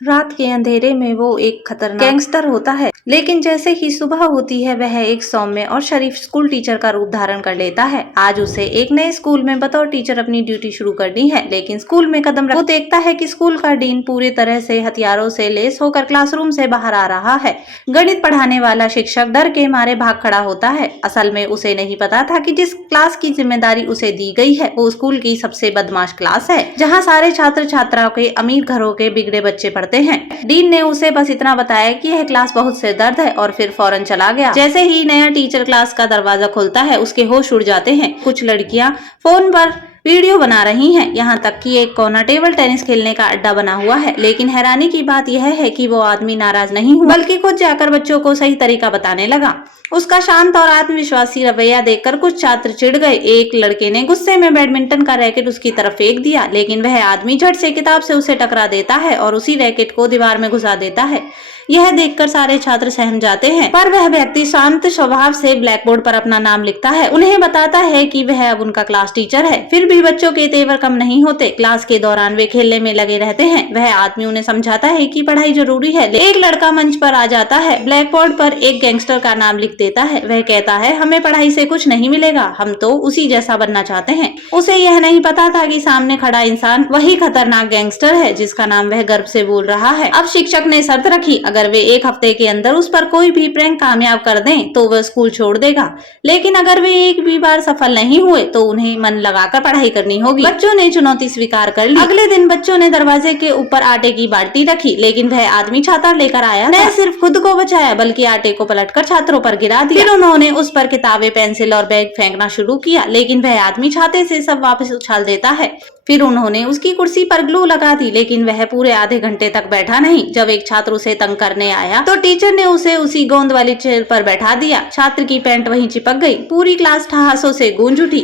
रात के अंधेरे में वो एक खतरनाक गैंगस्टर होता है, लेकिन जैसे ही सुबह होती है वह एक सौम्य और शरीफ स्कूल टीचर का रूप धारण कर लेता है। आज उसे एक नए स्कूल में बतौर टीचर अपनी ड्यूटी शुरू करनी है, लेकिन स्कूल में कदम वो देखता है कि स्कूल का डीन पूरी तरह से हथियारों से लैस होकर क्लासरूम से बाहर आ रहा है। गणित पढ़ाने वाला शिक्षक डर के मारे भाग खड़ा होता है। असल में उसे नहीं पता था कि जिस क्लास की जिम्मेदारी उसे दी गई है वो स्कूल की सबसे बदमाश क्लास है, जहाँ सारे छात्र छात्राओं के अमीर घरों के बिगड़े बच्चे पढ़ते हैं। डीन ने उसे बस इतना बताया कि यह क्लास बहुत सिरदर्द है और फिर फौरन चला गया। जैसे ही नया टीचर क्लास का दरवाजा खोलता है उसके होश उड़ जाते हैं। कुछ लड़कियां फोन पर वीडियो बना रही हैं, यहाँ तक कि एक कोना टेबल टेनिस खेलने का अड्डा बना हुआ है। लेकिन हैरानी की बात यह है कि वो आदमी नाराज नहीं हुआ, बल्कि खुद जाकर बच्चों को सही तरीका बताने लगा। उसका शांत और आत्मविश्वासी रवैया देखकर कुछ छात्र चिढ़ गए। एक लड़के ने गुस्से में बैडमिंटन का रैकेट उसकी तरफ फेंक दिया, लेकिन वह आदमी झट से किताब से उसे टकरा देता है और उसी रैकेट को दीवार में घुसा देता है। यह देखकर सारे छात्र सहम जाते हैं, पर वह व्यक्ति शांत स्वभाव से ब्लैक बोर्ड पर अपना नाम लिखता है, उन्हें बताता है कि वह अब उनका क्लास टीचर है। फिर भी बच्चों के तेवर कम नहीं होते। क्लास के दौरान वे खेलने में लगे रहते हैं। वह आदमी उन्हें समझाता है कि पढ़ाई जरूरी है। एक लड़का मंच पर आ जाता है, ब्लैक बोर्ड पर एक गैंगस्टर का नाम लिख देता है। वह कहता है, हमें पढ़ाई से कुछ नहीं मिलेगा, हम तो उसी जैसा बनना चाहते हैं। उसे यह नहीं पता था कि सामने खड़ा इंसान वही खतरनाक गैंगस्टर है जिसका नाम वह गर्व से बोल रहा है। अब शिक्षक ने शर्त रखी, अगर वे एक हफ्ते के अंदर उस पर कोई भी प्रैंक कामयाब कर दें तो वह स्कूल छोड़ देगा, लेकिन अगर वे एक भी बार सफल नहीं हुए तो उन्हें मन लगाकर पढ़ाई करनी होगी। बच्चों ने चुनौती स्वीकार कर ली। अगले दिन बच्चों ने दरवाजे के ऊपर आटे की बाल्टी रखी, लेकिन वह आदमी छाता लेकर आया न सिर्फ खुद को बचाया बल्कि आटे को पलटकर छात्रों पर गिरा दिया। फिर उन्होंने उस पर किताबें, पेंसिल और बैग फेंकना शुरू किया, लेकिन वह आदमी छाते से सब वापस उछाल देता है। फिर उन्होंने उसकी कुर्सी पर ग्लू लगा दी, लेकिन वह पूरे आधे घंटे तक बैठा नहीं। जब एक छात्र उसे तंग करने आया तो टीचर ने उसे उसी गोंद वाली चेयर पर बैठा दिया। छात्र की पैंट वहीं चिपक गई। पूरी क्लास ठहासों से गूंज उठी।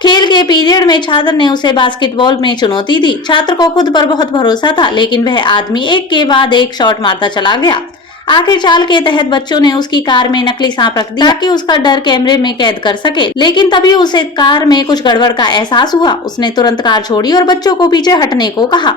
खेल के पीरियड में छात्र ने उसे बास्केटबॉल में चुनौती दी। छात्र को खुद पर बहुत भरोसा था, लेकिन वह आदमी एक के बाद एक शॉट मारता चला गया। आखिर चाल के तहत बच्चों ने उसकी कार में नकली सांप रख दिया ताकि उसका डर कैमरे में कैद कर सके, लेकिन तभी उसे कार में कुछ गड़बड़ का एहसास हुआ। उसने तुरंत कार छोड़ी और बच्चों को पीछे हटने को कहा।